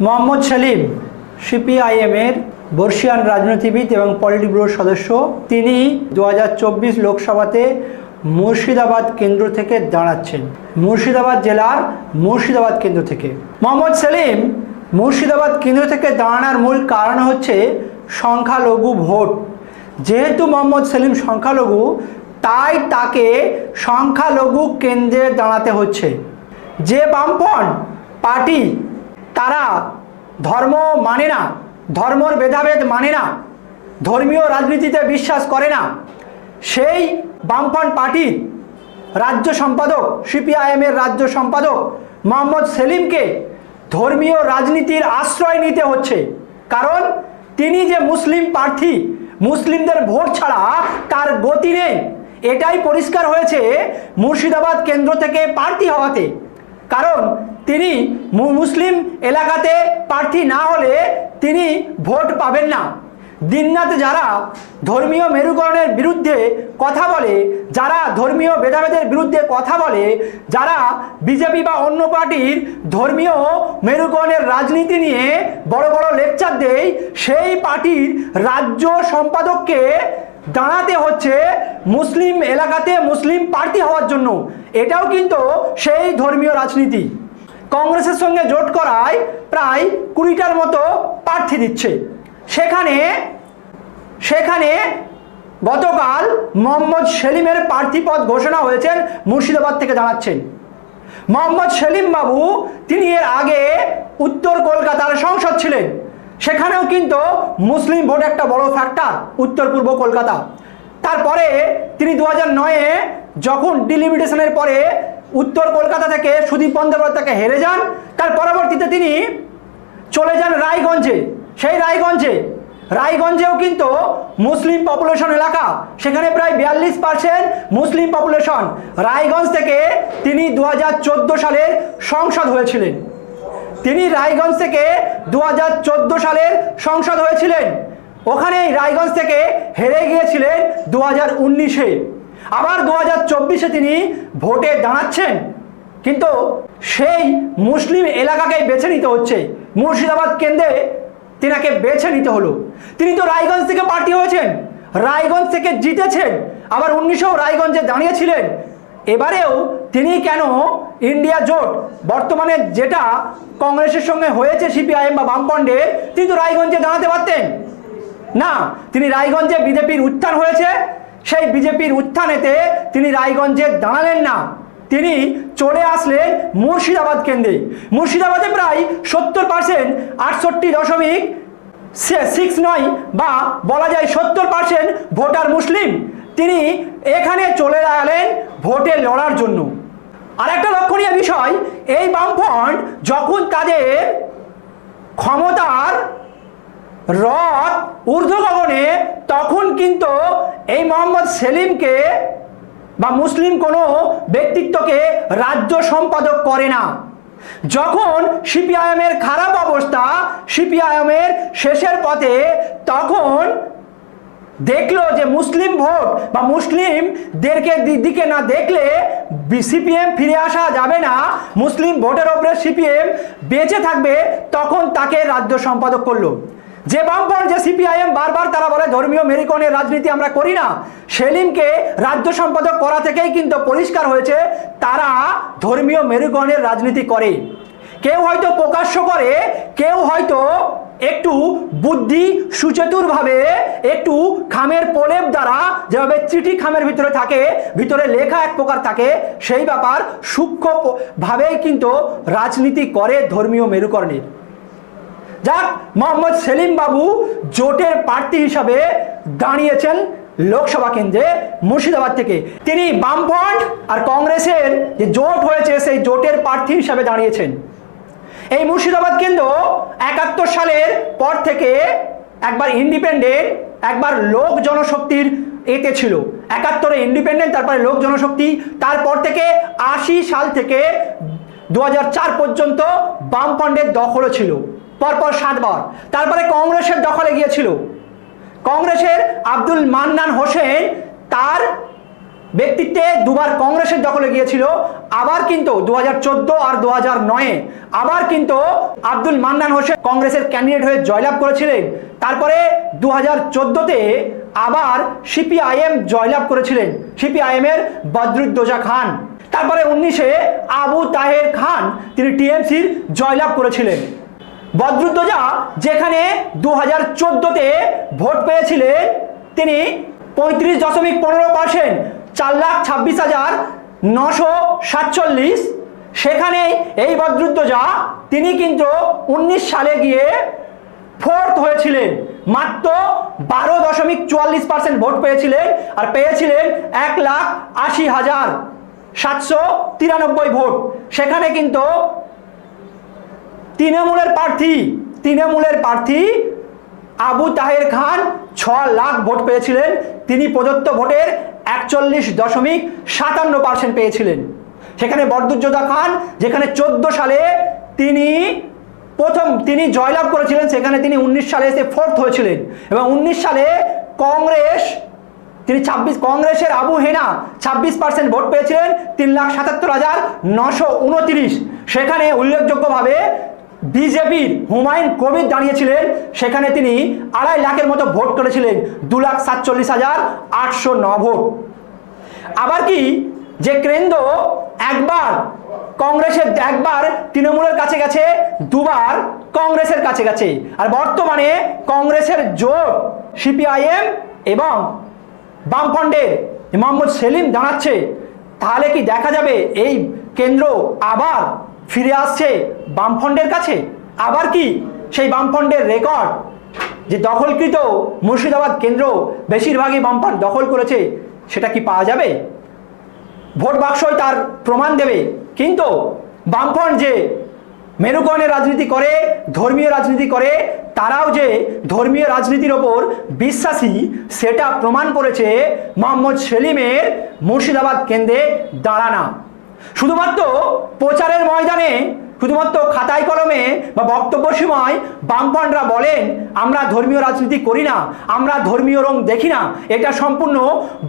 মোহাম্মদ সেলিম, সিপিআইএমের বর্ষিয়ান রাজনীতিবিদ এবং পলিটি ব্যুরোর সদস্য। তিনি দু হাজার চব্বিশ লোকসভাতে মুর্শিদাবাদ কেন্দ্র থেকে দাঁড়াচ্ছেন। মুর্শিদাবাদ জেলার মুর্শিদাবাদ কেন্দ্র থেকে। মোহাম্মদ সেলিম, মুর্শিদাবাদ কেন্দ্র থেকে দাঁড়ানোর মূল কারণ হচ্ছে সংখ্যালঘু ভোট। যেহেতু মোহাম্মদ সেলিম সংখ্যালঘু, তাই তাকে সংখ্যালঘু কেন্দ্রে দাঁড়াতে হচ্ছে। যে বামপন পার্টি তারা ধর্ম মানে না, ধর্মর ভেদাভেদ মানে না, ধর্মীয় রাজনীতিতে বিশ্বাস করে না। সেই বামফ্রন্ট পার্টির রাজ্য সম্পাদক, সিপিআইএমের রাজ্য সম্পাদক মোহাম্মদ সেলিমকে ধর্মীয় রাজনীতির আশ্রয় নিতে হচ্ছে। কারণ তিনি যে মুসলিম প্রার্থী, মুসলিমদের ভোট ছাড়া তার গতি নেই। এটাই পরিষ্কার হয়েছে মুর্শিদাবাদ কেন্দ্র থেকে প্রার্থী হওয়াতে। কারণ তিনি মুসলিম এলাকাতে প্রার্থী না হলে তিনি ভোট পাবেন না। দিননাথ যারা ধর্মীয় মেরুকরণের বিরুদ্ধে কথা বলে, যারা ধর্মীয় ভেদাভেদের বিরুদ্ধে কথা বলে, যারা বিজেপি বা অন্য পার্টির ধর্মীয় মেরুকরণের রাজনীতি নিয়ে বড় বড় লেকচার দেয়, সেই পার্টির রাজ্য সম্পাদককে দাঁড়াতে হচ্ছে মুসলিম এলাকাতে মুসলিম প্রার্থী হওয়ার জন্য। এটাও কিন্তু সেই ধর্মীয় রাজনীতি। কংগ্রেসের সঙ্গে জোট করায় প্রায় কুড়িটার মতো প্রার্থী দিচ্ছে। সেখানে সেখানে গতকাল মোহাম্মদ সেলিমের প্রার্থীপদ ঘোষণা হয়েছেন মুর্শিদাবাদ থেকে দাঁড়াচ্ছেন মোহাম্মদ সেলিম বাবু, তিনি এর আগে উত্তর কলকাতার সংসদ ছিলেন। সেখানেও কিন্তু মুসলিম ভোট একটা বড় ফ্যাক্টর উত্তর পূর্ব কলকাতা। তারপরে তিনি দু হাজার নয়ে যখন ডিলিমিটেশনের পরে উত্তর কলকাতা থেকে সুদীপ বন্দ্যোপাধ্যায়কে হেরে যান, তার পরবর্তীতে তিনি চলে যান রায়গঞ্জে। সেই রায়গঞ্জে। রায়গঞ্জেও কিন্তু মুসলিম পপুলেশন এলাকা, সেখানে প্রায় বিয়াল্লিশ পার্সেন্ট মুসলিম পপুলেশন রায়গঞ্জ থেকে তিনি দু হাজার চোদ্দ সালের সংসদ হয়েছিলেন। তিনি রায়গঞ্জ থেকে দু হাজার চোদ্দ সালের সংসদ হয়েছিলেন। ওখানেই রায়গঞ্জ থেকে হেরে গিয়েছিলেন দু হাজার উনিশে। আবার দু হাজার চব্বিশে তিনি ভোটে দাঁড়াচ্ছেন। কিন্তু সেই মুসলিম এলাকাকেই বেছে নিতে হচ্ছে। মুর্শিদাবাদ কেন্দ্রে তিনাকে বেছে নিতে হলো। তিনি তো রায়গঞ্জ থেকে পার্টি হয়েছেন। রায়গঞ্জ থেকে জিতেছেন। আবার উনিশেও রায়গঞ্জে দাঁড়িয়েছিলেন। এবারেও তিনি কেন ইন্ডিয়া জোট, বর্তমানে যেটা কংগ্রেসের সঙ্গে হয়েছে সিপিআইএম বা বামপন্ডের তিনি তো রায়গঞ্জে দাঁড়াতে পারতেন? না, তিনি রায়গঞ্জে বিজেপির উত্থান হয়েছে। সেই বিজেপির উত্থানেতে তিনি রায়গঞ্জে দাঁড়ালেন না। তিনি চলে আসলেন মুর্শিদাবাদ কেন্দ্রে। মুর্শিদাবাদে প্রায় সত্তর পার্সেন্ট আটষট্টি দশমিক সিক্স নয় বা বলা যায় সত্তর পার্সেন্ট ভোটার মুসলিম। তিনি এখানে চলে গেলেন ভোটে লড়ার জন্য। আর একটা লক্ষণীয় বিষয়, এই বামফ্রন্ট যখন তাদের ক্ষমতার রথ ঊর্ধ্ব গগনে তখন কিন্তু এই মোহাম্মদ সেলিমকে বা মুসলিম কোনো ব্যক্তিত্বকে রাজ্য সম্পাদক করে না। যখন সিপিআইএমের খারাপ অবস্থা, সিপিআইএমের শেষের পথে তখন দেখল যে মুসলিম ভোট বা মুসলিমদেরকে দিকে না দেখলে সিপিএম ফিরে আসা যাবে না, মুসলিম ভোটের ওপরে সিপিএম বেঁচে থাকবে, তখন তাকে রাজ্য সম্পাদক করল। যে বামপন্থ যে সিপিআইএম বারবার তারা বলে, ধর্মীয় মেরিকনের রাজনীতি আমরা করি না। সেলিমকে রাজ্য সম্পাদক করা থেকেই কিন্তু পরিষ্কার হয়েছে, তারা ধর্মীয় মেরুকরণের রাজনীতি করে। কেউ হয়তো প্রকাশ্য করে, কেউ হয়তো একটু বুদ্ধি সুচতুরভাবে একটু খামের প্রলেপ দ্বারা যেভাবে চিঠি খামের ভিতরে থাকে, ভিতরে লেখা এক প্রকার থাকে, সেই ব্যাপার সূক্ষ্মভাবেই কিন্তু রাজনীতি করে ধর্মীয় মেরুকরণের। যাক, মোহাম্মদ সেলিম বাবু জোটের প্রার্থী হিসাবে দাঁড়িয়েছেন লোকসভা কেন্দ্রে মুর্শিদাবাদ থেকে। তিনি বামফ্রন্ট আর কংগ্রেসের যে জোট হয়েছে, সেই জোটের প্রার্থী হিসাবে দাঁড়িয়েছেন। এই মুর্শিদাবাদ কেন্দ্র একাত্তর সালের পর থেকে একবার ইন্ডিপেন্ডেন্ট, একবার লোক জনশক্তির এতে ছিল। একাত্তরে ইন্ডিপেন্ডেন্ট, তারপরে লোক জনশক্তি, তারপর থেকে আশি সাল থেকে দু হাজার চার পর্যন্ত বামফ্রন্টের দখলও ছিল, পরপর সাতবার। তারপরে কংগ্রেসের দখলে গিয়েছিল। কংগ্রেসের আব্দুল মান্নান হোসেন তার ব্যক্তিত্বে দুবার কংগ্রেসের দখলে গিয়েছিল, আবার কিন্তু দু হাজার চোদ্দ আর দু হাজার নয়ে, আবার কিন্তু আব্দুল মান্নান হোসেন কংগ্রেসের ক্যান্ডিডেট হয়ে জয়লাভ করেছিলেন। তারপরে দু হাজার চোদ্দোতে আবার সিপিআইএম জয়লাভ করেছিলেন, সিপিআইএমের বদরুদ্দোজা খান। তারপরে উনিশে আবু তাহের খান তিনি টিএমসির জয়লাভ করেছিলেন। বদরুদ্দোজা যেখানে দু হাজার চোদ্দোতে ভোট পেয়েছিলেন, তিনি পঁয়ত্রিশ দশমিক পনেরো পার্সেন্ট চার লাখ ছাব্বিশ হাজার নশো সাতচল্লিশ। সেখানে এই বদরুদ্দোজা, তিনি কিন্তু উনিশ সালে গিয়ে ফোর্থ হয়েছিলেন। মাত্র বারো দশমিক চুয়াল্লিশ পার্সেন্ট ভোট পেয়েছিলেন আর পেয়েছিলেন এক লাখ আশি হাজার। সাতশো তিরানব্বই ভোট। সেখানে কিন্তু তৃণমূলের প্রার্থী তৃণমূলের প্রার্থী আবু তাহের খান ছ লাখ ভোট পেয়েছিলেন। তিনি প্রদত্ত ভোটের একচল্লিশ দশমিক সাতান্ন পার্সেন্ট পেয়েছিলেন। সেখানে বরদুজ্জোধা খান, যেখানে চোদ্দ সালে তিনি প্রথম তিনি জয়লাভ করেছিলেন, সেখানে তিনি উনিশ সালে এসে ফোর্থ হয়েছিলেন। এবং উনিশ সালে কংগ্রেস তিনি ছাব্বিশ কংগ্রেসের আবু হেনা, ছাব্বিশ পার্সেন্ট ভোট পেয়েছিলেন তিন লাখ সাতাত্তর হাজার নশো উনত্রিশ। সেখানে উল্লেখযোগ্যভাবে বিজেপির হুমায়ুন কবির দাঁড়িয়েছিলেন। সেখানে তিনি আড়াই লাখের মতো ভোট করেছিলেন, দু লাখ সাতচল্লিশ হাজার আটশো ন ভোট আবার কি, যে কেন্দ্র একবার কংগ্রেসের, একবার তৃণমূলের কাছে গেছে, দুবার কংগ্রেসের কাছে গেছে। আর বর্তমানে কংগ্রেসের জোট, সিপিআইএম এবং বামফ্রন্টের মোহাম্মদ সেলিম দাঁড়াচ্ছে তাহলে কি দেখা যাবে এই কেন্দ্র আবার ফিরে আসছে বামফ্রন্টের কাছে? আবার কি সেই বামফ্রন্টের রেকর্ড যে দখলকৃত মুর্শিদাবাদ কেন্দ্র বেশিরভাগই বামফ্রন্ট দখল করেছে, সেটা কি পাওয়া যাবে? ভোট বাক্সই তার প্রমাণ দেবে। কিন্তু বামফ্রন্ট যে মেরুকরণের রাজনীতি করে, ধর্মীয় রাজনীতি করে, তারাও যে ধর্মীয় রাজনীতির ওপর বিশ্বাসী, সেটা প্রমাণ করেছে মোহাম্মদ সেলিমের মুর্শিদাবাদ কেন্দ্রে দাঁড়ানা। শুধুমাত্র প্রচারের ময়দানে, শুধুমাত্র খাতায় কলমে বা বক্তব্য সময় বামফ্রন্টরা বলেন, আমরা ধর্মীয় রাজনীতি করি না, আমরা ধর্মীয় রং দেখি না। এটা সম্পূর্ণ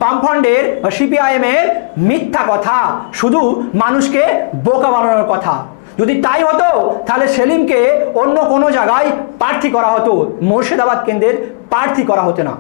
বামফ্রন্টের বা সিপিআইএমের মিথ্যা কথা, শুধু মানুষকে বোকা বানানোর কথা। যদি তাই হতো, তাহলে সেলিমকে অন্য কোনো জায়গায় প্রার্থী করা হতো। মুর্শিদাবাদ কেন্দ্রের প্রার্থী করা হতো না।